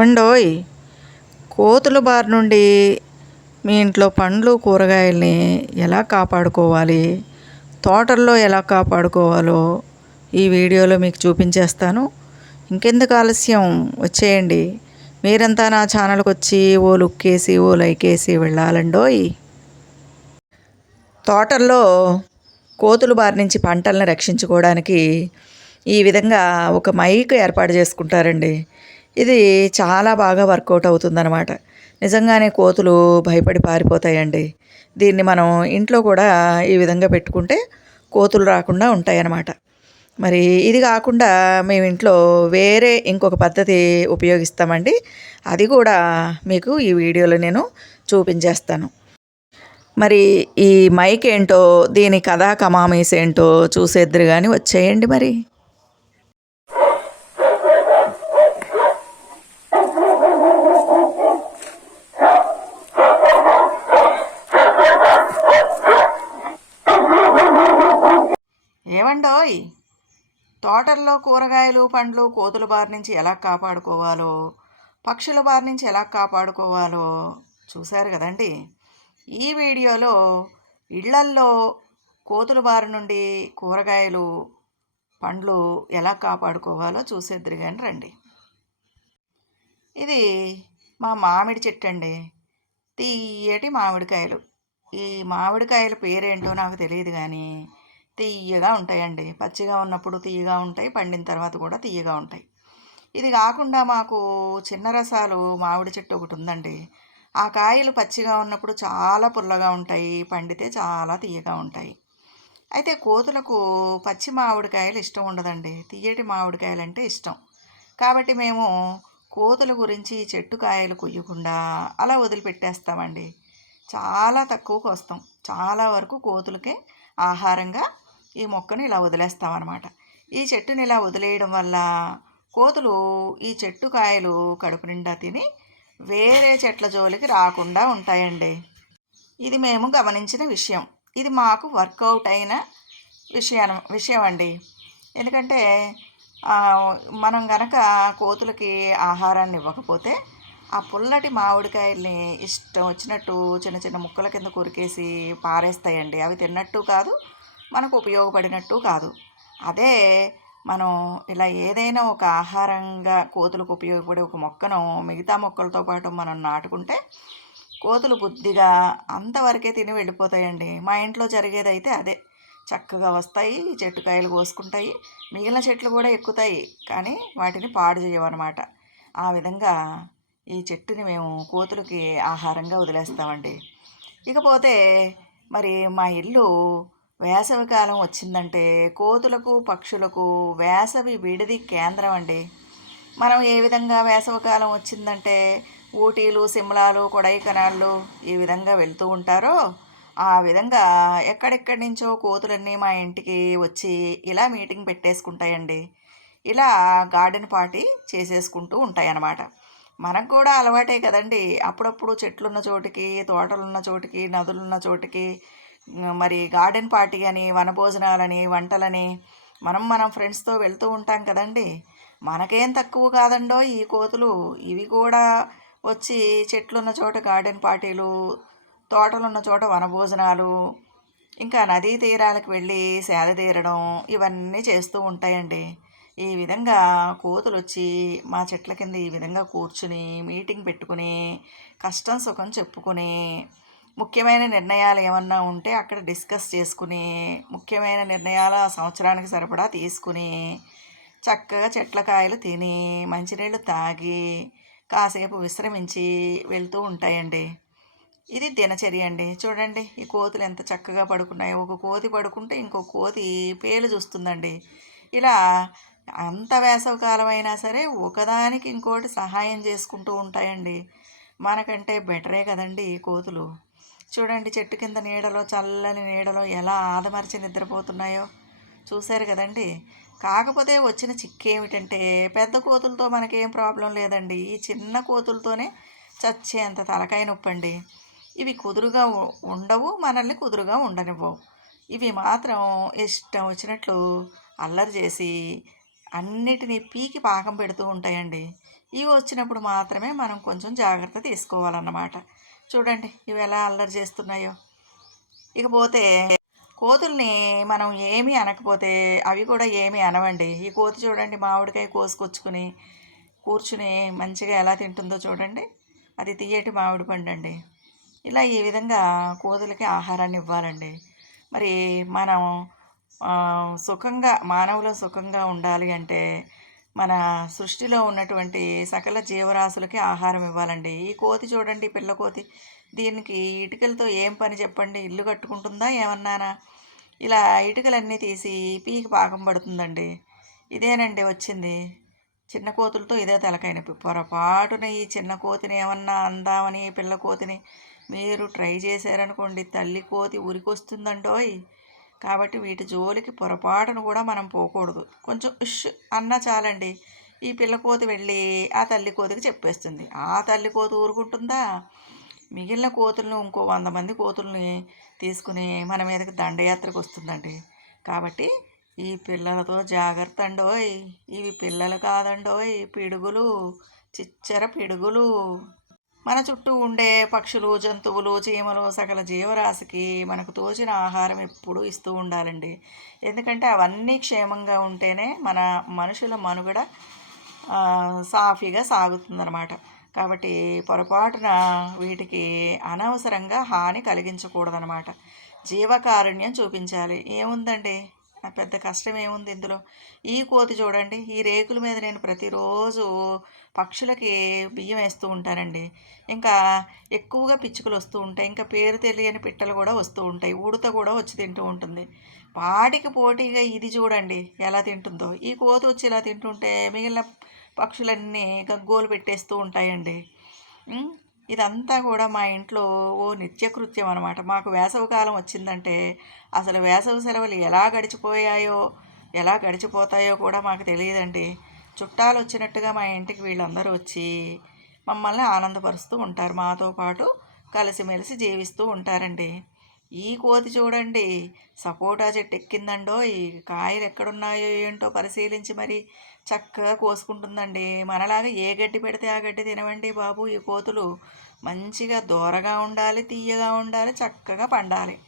ఏవండోయ్? కోతుల బారి నుండి మీ ఇంట్లో పండ్లు కూరగాయల్ని ఎలా కాపాడుకోవాలి? తోటల్లో ఎలా కాపాడుకోవాలో ఈ వీడియోలో మీకు చూపించేస్తాను. ఇంకెందుకు ఆలస్యం? వచ్చేయండి. మీరంతా నా ఛానల్కి వచ్చి ఓ లుక్ వేసి ఓ లైక్ వేసి వెళ్ళాలండోయ్. తోటల్లో కోతుల బారి నుంచి పంటల్ని రక్షించుకోవడానికి ఈ విధంగా ఒక మైక్ ఏర్పాటు చేసుకుంటారండి. ఇది చాలా బాగా వర్కౌట్ అవుతుందన్నమాట. నిజంగానే కోతులు భయపడి పారిపోతాయండి. దీన్ని మనం ఇంట్లో కూడా ఈ విధంగా పెట్టుకుంటే కోతులు రాకుండా ఉంటాయన్నమాట. మరి ఇది కాకుండా మేము ఇంట్లో వేరే ఇంకొక పద్ధతి ఉపయోగిస్తామండి. అది కూడా మీకు ఈ వీడియోలో నేను చూపించేస్తాను. మరి ఈ మైక్ ఏంటో దీని కథా కమామీస్ ఏంటో చూసేద్దరు కానీ వచ్చేయండి మరి. తోటల్లో కూరగాయలు పండ్లు కోతుల బారి నుంచి ఎలా కాపాడుకోవాలో పక్షుల బారి నుంచి ఎలా కాపాడుకోవాలో చూశారు కదండి. ఈ వీడియోలో ఇళ్ళల్లో కోతుల బారి నుండి కూరగాయలు పండ్లు ఎలా కాపాడుకోవాలో చూసేద్దరు కానీ రండి. ఇది మా మామిడి చెట్టు అండి. తీయటి మామిడికాయలు. ఈ మామిడికాయల పేరేంటో నాకు తెలియదు కానీ తీయగా ఉంటాయండి. పచ్చిగా ఉన్నప్పుడు తీయగా ఉంటాయి పండిన తర్వాత కూడా తీయగా ఉంటాయి. ఇది కాకుండా మాకు చిన్న రసాలు మామిడి చెట్టు ఒకటి ఉందండి. ఆ కాయలు పచ్చిగా ఉన్నప్పుడు చాలా పుల్లగా ఉంటాయి పండితే చాలా తీయగా ఉంటాయి. అయితే కోతులకు పచ్చి మామిడికాయలు ఇష్టం ఉండదండి. తీయటి మామిడికాయలు అంటే ఇష్టం. కాబట్టి మేము కోతుల గురించి చెట్టు కాయలు కొయ్యకుండా అలా వదిలిపెట్టేస్తామండి. చాలా తక్కువకు వస్తాం. చాలా వరకు కోతులకే ఆహారంగా ఈ మొక్కను ఇలా వదిలేస్తామన్నమాట. ఈ చెట్టుని ఇలా వదిలేయడం వల్ల కోతులు ఈ చెట్టు కాయలు కడుపు నిండా తిని వేరే చెట్ల జోలికి రాకుండా ఉంటాయండి. ఇది మేము గమనించిన విషయం. ఇది మాకు వర్కౌట్ అయిన విషయం విషయం అండి ఎందుకంటే మనం గనక కోతులకి ఆహారాన్ని ఇవ్వకపోతే ఆ పుల్లటి మామిడికాయల్ని ఇష్టం వచ్చినట్టు చిన్న చిన్న ముక్కల కింద కొరికేసి పారేస్తాయండి. అవి తిన్నట్టు కాదు మనకు ఉపయోగపడినట్టు కాదు. అదే మనం ఇలా ఏదైనా ఒక ఆహారంగా కోతులకు ఉపయోగపడే ఒక మొక్కను మిగతా మొక్కలతో పాటు మనం నాటుకుంటే కోతులు బుద్ధిగా అంతవరకే తిని వెళ్ళిపోతాయండి. మా ఇంట్లో జరిగేది అయితే అదే. చక్కగా వస్తాయి చెట్టు కాయలు కోసుకుంటాయి మిగిలిన చెట్లు కూడా ఎక్కుతాయి. కానీ వాటిని పాడు చేయవన్నమాట. ఆ విధంగా ఈ చెట్టుని మేము కోతులకి ఆహారంగా వదిలేస్తామండి. ఇకపోతే మరి మా ఇల్లు వేసవికాలం వచ్చిందంటే కోతులకు పక్షులకు వేసవి విడిది కేంద్రం అండి. మనం ఏ విధంగా వేసవికాలం వచ్చిందంటే ఊటీలు సిమ్లాలు కొడైకనాళ్ళు ఈ విధంగా వెళ్తూ ఉంటారో ఆ విధంగా ఎక్కడెక్కడి నుంచో కోతులన్నీ మా ఇంటికి వచ్చి ఇలా మీటింగ్ పెట్టేసుకుంటాయండి. ఇలా గార్డెన్ పార్టీ చేసేసుకుంటూ ఉంటాయన్నమాట. మనకు కూడా అలవాటే కదండి. అప్పుడప్పుడు చెట్లున్న చోటికి తోటలున్న చోటికి నదులున్న చోటికి మరి గార్డెన్ పార్టీ అని వనభోజనాలని వంటలని మనం మనం ఫ్రెండ్స్తో వెళ్తూ ఉంటాం కదండి. మనకేం తక్కువ కాదండో ఈ కోతులు. ఇవి కూడా వచ్చి చెట్లున్న చోట గార్డెన్ పార్టీలు తోటలున్న చోట వనభోజనాలు ఇంకా నదీ తీరాలకు వెళ్ళి సేద తీరడం ఇవన్నీ చేస్తూ ఉంటాయండి. ఈ విధంగా కోతులు వచ్చి మా చెట్ల కింద ఈ విధంగా కూర్చుని మీటింగ్ పెట్టుకుని కష్టం సుఖం చెప్పుకుని ముఖ్యమైన నిర్ణయాలు ఏమన్నా ఉంటే అక్కడ డిస్కస్ చేసుకుని ముఖ్యమైన నిర్ణయాలు ఆ సంవత్సరానికి సరిపడా తీసుకుని చక్కగా చెట్ల కాయలు తిని మంచినీళ్ళు తాగి కాసేపు విశ్రమించి వెళ్తూ ఉంటాయండి. ఇది దినచర్య అండి. చూడండి ఈ కోతులు ఎంత చక్కగా పడుకున్నాయి. ఒక కోతి పడుకుంటే ఇంకో కోతి పేలు చూస్తుందండి. ఇలా అంత వేసవకాలం అయినా సరే ఒకదానికి ఇంకోటి సహాయం చేసుకుంటూ ఉంటాయండి. మనకంటే బెటరే కదండి ఈ కోతులు. చూడండి చెట్టు కింద నీడలో చల్లని నీడలో ఎలా ఆదమర్చి నిద్రపోతున్నాయో. చూశారు కదండి? కాకపోతే వచ్చిన చిక్కేమిటంటే పెద్ద కోతులతో మనకేం ప్రాబ్లం లేదండి. ఈ చిన్న కోతులతోనే చచ్చేంత తలకాయ నొప్పండి. ఇవి కుదురుగా ఉండవు మనల్ని కుదురుగా ఉండనివ్వవు. ఇవి మాత్రం ఇష్టం వచ్చినట్లు అల్లరి చేసి అన్నిటినీ పీకి పాకం పెడుతూ ఉంటాయండి. ఇవి వచ్చినప్పుడు మాత్రమే మనం కొంచెం జాగ్రత్త తీసుకోవాలన్నమాట. చూడండి ఇవి ఎలా అల్లరి చేస్తున్నాయో. ఇకపోతే కోతుల్ని మనం ఏమీ అనకపోతే అవి కూడా ఏమీ అనవండి. ఈ కోతి చూడండి మామిడికాయ కోసుకొచ్చుకుని కూర్చుని మంచిగా ఎలా తింటుందో చూడండి. అది తీయటి మామిడి పండు అండి ఇలా ఈ విధంగా కోతులకి ఆహారాన్ని ఇవ్వాలండి. మరి మనం సుఖంగా మానవులు సుఖంగా ఉండాలి అంటే మన సృష్టిలో ఉన్నటువంటి సకల జీవరాశులకి ఆహారం ఇవ్వాలండి. ఈ కోతి చూడండి పిల్ల కోతి. దీనికి ఇటుకలతో ఏం పని చెప్పండి? ఇల్లు కట్టుకుంటుందా ఏమన్నానా? ఇలా ఇటుకలన్నీ తీసి పీకి పాకం పడుతుందండి. ఇదేనండి వచ్చింది. చిన్న కోతులతో ఇదే తలకాయ పొరపాటున ఈ చిన్న కోతిని ఏమన్నా అందామని ఈ పిల్ల కోతిని మీరు ట్రై చేశారనుకోండి తల్లి కోతి ఉరికొస్తుందండోయ్. కాబట్టి వీటి జోలికి పొరపాటును కూడా మనం పోకూడదు. కొంచెం ఇష్ అన్నా చాలండి. ఈ పిల్ల కోతి వెళ్ళి ఆ తల్లి కోతికి చెప్పేస్తుంది. ఆ తల్లి కోతి ఊరుకుంటుందా? మిగిలిన కోతులను ఇంకో వంద మంది కోతుల్ని తీసుకుని మన మీదకి దండయాత్రకు వస్తుందండి. కాబట్టి ఈ పిల్లలతో జాగ్రత్త అండోయ్. ఇవి పిల్లలు కాదండోయ్. పిడుగులు. చిచ్చర పిడుగులు. మన చుట్టూ ఉండే పక్షులు జంతువులు చీమలు సకల జీవరాశికి మనకు తోచిన ఆహారం ఎప్పుడూ ఇస్తూ ఉండాలండి. ఎందుకంటే అవన్నీ క్షేమంగా ఉంటేనే మన మనుషుల మనుగడ సాఫీగా సాగుతుందన్నమాట. కాబట్టి పొరపాటున వీటికి అనవసరంగా హాని కలిగించకూడదనమాట జీవకారుణ్యం చూపించాలి. ఏముందండి? పెద్ద కష్టం ఏముంది ఇందులో? ఈ కోతి చూడండి ఈ రేకుల మీద నేను ప్రతిరోజు పక్షులకి బియ్యం వేస్తూ ఉంటానండి. ఇంకా ఎక్కువగా పిచ్చుకలు వస్తూ ఉంటాయి ఇంకా పేరు తెలియని పిట్టలు కూడా వస్తూ ఉంటాయి ఉడత కూడా వచ్చి తింటూ ఉంటుంది. వాటికి పోటీగా ఇది చూడండి ఎలా తింటుందో. ఈ కోతి వచ్చి ఇలా తింటుంటే మిగిలిన పక్షులన్నీ గగ్గోలు పెట్టేస్తూ ఉంటాయండి. ఇదంతా కూడా మా ఇంట్లో ఓ నిత్యకృత్యం అనమాట మాకు వేసవికాలం వచ్చిందంటే అసలు వేసవి సెలవులు ఎలా గడిచిపోయాయో ఎలా గడిచిపోతాయో కూడా మాకు తెలియదండి. చుట్టాలు వచ్చినట్టుగా మా ఇంటికి వీళ్ళందరూ వచ్చి మమ్మల్ని ఆనందపరుస్తూ ఉంటారు. మాతో పాటు కలిసిమెలిసి జీవిస్తూ ఉంటారండి. ఈ కోతి చూడండి. సపోటా చెట్టు ఎక్కిందండో ఈ కాయలు ఎక్కడున్నాయో ఏంటో పరిశీలించి మరి చక్కగా కోసుకుంటుందండి. మనలాగా ఏ గడ్డి పెడితే ఆ గడ్డి తినవండి బాబు. ఈ కోతులు మంచిగా దూరగా ఉండాలి తీయగా ఉండాలి చక్కగా పండాలి.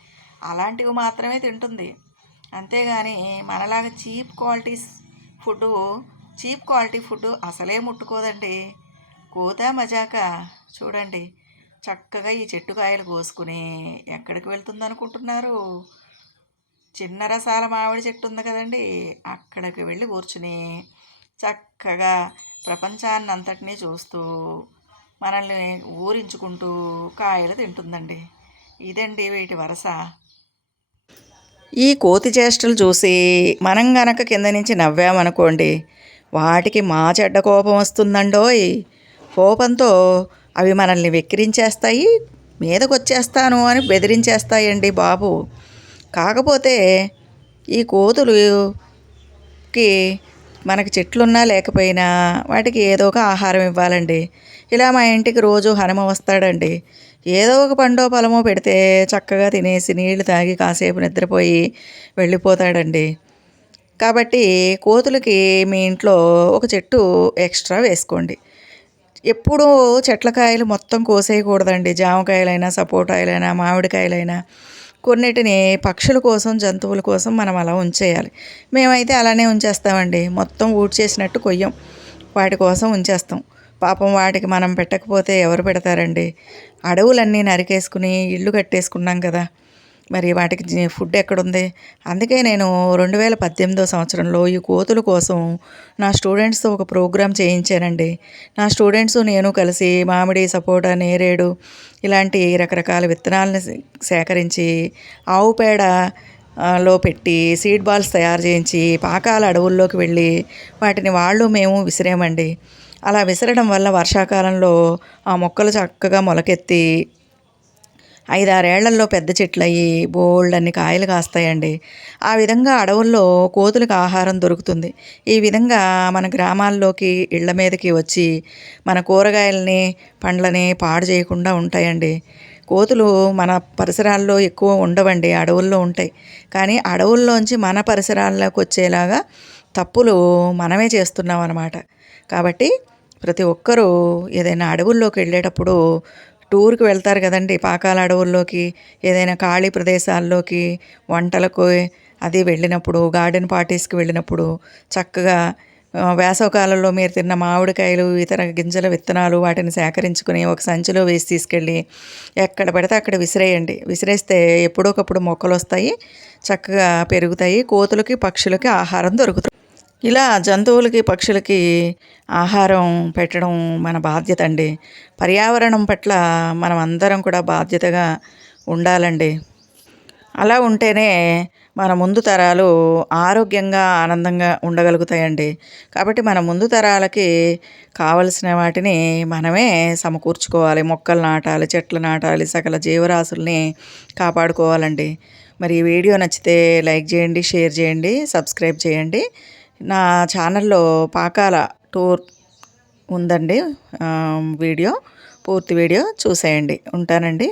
అలాంటివి మాత్రమే తింటుంది. అంతేగాని మనలాగా cheap qualities food cheap quality food అసలే ముట్టుకోదండి. కోత మజాక? చూడండి. చక్కగా ఈ చెట్టు కాయలు కోసుకుని ఎక్కడికి వెళ్తుంది అనుకుంటున్నారు చిన్న రసాల మామిడి చెట్టు ఉంది కదండి. అక్కడికి వెళ్ళి కూర్చుని చక్కగా ప్రపంచాన్ని అంతటినీ చూస్తూ మనల్ని ఊరించుకుంటూ కాయలు తింటుందండి. ఇదండి వీటి వరస. ఈ కోతి చేష్టలు చూసి మనం గనక కింద నుంచి నవ్వామనుకోండి వాటికి మా చెడ్డ కోపం వస్తుందండోయ్. కోపంతో అవి మనల్ని వెక్కిరించేస్తాయి మీదకొచ్చేస్తాను అని బెదిరించేస్తాయండి బాబు. కాకపోతే ఈ కోతులుకి మనకి చెట్లున్నా లేకపోయినా వాటికి ఏదో ఒక ఆహారం ఇవ్వాలండి. ఇలా మా ఇంటికి రోజు హనుమ వస్తాడండి. ఏదో ఒక పండో పొలమో పెడితే చక్కగా తినేసి నీళ్ళు తాగి కాసేపు నిద్రపోయి వెళ్ళిపోతాడండి. కాబట్టి కోతులకి మీ ఇంట్లో ఒక చెట్టు ఎక్స్ట్రా వేసుకోండి. ఎప్పుడూ చెట్లకాయలు మొత్తం కోసేయకూడదండి. జామకాయలైనా సపోటాయలైనా మామిడికాయలైనా. కొన్నిటిని పక్షుల కోసం జంతువుల కోసం మనం అలా ఉంచేయాలి. మేమైతే అలానే ఉంచేస్తామండి. మొత్తం ఊడ్ చేసినట్టు కొయ్యం. వాటి కోసం ఉంచేస్తాం. పాపం వాటికి మనం పెట్టకపోతే ఎవరు పెడతారండి? అడవులన్నీ నరికేసుకుని ఇల్లు కట్టేసుకున్నాం కదా. మరి వాటికి ఫుడ్ ఎక్కడుంది? అందుకే నేను రెండు వేల పద్దెనిమిదో సంవత్సరంలో ఈ కోతుల కోసం నా స్టూడెంట్స్తో ఒక ప్రోగ్రామ్ చేయించానండి. నా స్టూడెంట్స్ నేను కలిసి మామిడి సపోటా నేరేడు ఇలాంటి రకరకాల విత్తనాలను సేకరించి ఆవు పేడ లో పెట్టి సీడ్ బాల్స్ తయారు చేయించి పాకాల అడవుల్లోకి వెళ్ళి వాటిని వాళ్ళు మేము విసిరామండి. అలా విసరడం వల్ల వర్షాకాలంలో ఆ మొక్కలు చక్కగా మొలకెత్తి ఐదారేళ్ళలో పెద్ద చెట్లు అయ్యి బోల్డ్ అన్ని కాయలు కాస్తాయండి. ఆ విధంగా అడవుల్లో కోతులకు ఆహారం దొరుకుతుంది. ఈ విధంగా మన గ్రామాల్లోకి ఇళ్ళ మీదకి వచ్చి మన కూరగాయలని పండ్లని పాడు చేయకుండా ఉంటాయండి. కోతులు మన పరిసరాల్లో ఎక్కువ ఉండవండి అడవుల్లో ఉంటాయి. కానీ అడవుల్లోంచి మన పరిసరాల్లోకి వచ్చేలాగా తప్పులు మనమే చేస్తున్నాం అన్నమాట కాబట్టి ప్రతి ఒక్కరూ ఏదైనా అడవుల్లోకి వెళ్ళేటప్పుడు టూర్కి వెళ్తారు కదండి పాకాల అడవుల్లోకి ఏదైనా ఖాళీ ప్రదేశాల్లోకి వంటలకు అది వెళ్ళినప్పుడు గార్డెన్ పార్టీస్కి వెళ్ళినప్పుడు చక్కగా వేసవకాలంలో మీరు తిన్న మామిడికాయలు ఇతర గింజల విత్తనాలు వాటిని సేకరించుకుని ఒక సంచిలో వేసి తీసుకెళ్ళి ఎక్కడ పడితే అక్కడ విసిరేయండి. విసిరేస్తే ఎప్పుడోకప్పుడు మొక్కలు వస్తాయి చక్కగా పెరుగుతాయి కోతులకి పక్షులకి ఆహారం దొరుకుతుంది. ఇలా జంతువులకి పక్షులకి ఆహారం పెట్టడం మన బాధ్యత అండి. పర్యావరణం పట్ల మనం అందరం కూడా బాధ్యతగా ఉండాలండి. అలా ఉంటేనే మన ముందు తరాలు ఆరోగ్యంగా ఆనందంగా ఉండగలుగుతాయండి. కాబట్టి మన ముందు తరాలకి కావలసిన వాటిని మనమే సమకూర్చుకోవాలి. మొక్కలు నాటాలి చెట్లు నాటాలి సకల జీవరాశుల్ని కాపాడుకోవాలండి. మరి ఈ వీడియో నచ్చితే లైక్ చేయండి షేర్ చేయండి సబ్స్క్రైబ్ చేయండి. నా ఛానల్లో పాకాల టూర్ ఉందండి వీడియో పూర్తి వీడియో చూసేయండి. ఉంటానండి.